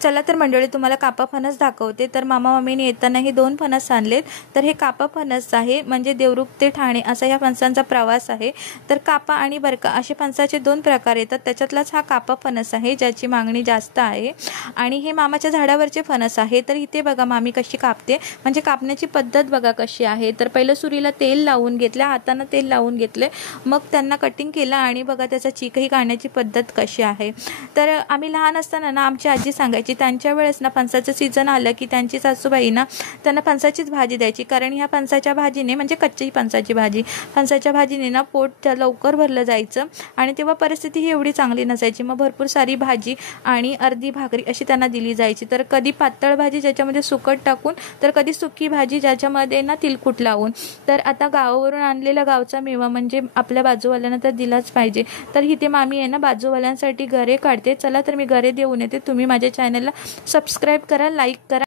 चला तर मंडळी तुम्हाला कापा फणस दाखवते। तर मामा मामीने येताना हे 2 फणस आणलेत। तर हे कापा फणस आहे, म्हणजे देवरुख ते ठाणे असा या फणसांचा प्रवास आहे। तर कापा आणि बरका असे फणसाचे 2 प्रकार येतात, त्याच्यातलाच हा कापा फणस आहे ज्याची मागणी जास्त आहे। आणि हे मामाच्या झाडावरचे फणस आहे। तर इथे बघा मामी कशी कापते, म्हणजे कापण्याची पद्धत बघा कशी आहे। तर पहिलं सुरीला तेल लावून घेतले, हाताने तेल लावून घेतले, मग त्यांना कटिंग केलं आणि बघा त्याचा चीकही काढण्याची पद्धत कशी आहे। तर आम्ही लहान असताना ना आमची आजी सांगायची, त्यांच्या वेळेस ना फणसाचं सीजन आलं की त्यांची सासूबाई ना त्यांना फणसाचीच भाजी द्यायची, कारण ह्या फणसाच्या भाजीने, म्हणजे कच्ची फणसाची भाजी, फणसाच्या भाजीने ना पोट लवकर भरलं जायचं आणि तेव्हा परिस्थिती ही एवढी चांगली नसायची। मग भरपूर सारी भाजी आणि अर्धी भाकरी अशी त्यांना दिली जायची। तर कधी पातळ भाजी ज्याच्यामध्ये सुकट टाकून, तर कधी सुकी भाजी ज्याच्यामध्ये ना तिलकुट लावून। तर आता गावावरून आणलेला गावचा मेवा म्हणजे आपल्या बाजूवाल्यांना तर दिलाच पाहिजे। तर इथे मामी आहे ना बाजूवाल्यांसाठी गरे काढते। चला तर मी गरे देऊन येते। तुम्ही माझ्या चॅनलला सबस्क्राईब करा, लाईक करा।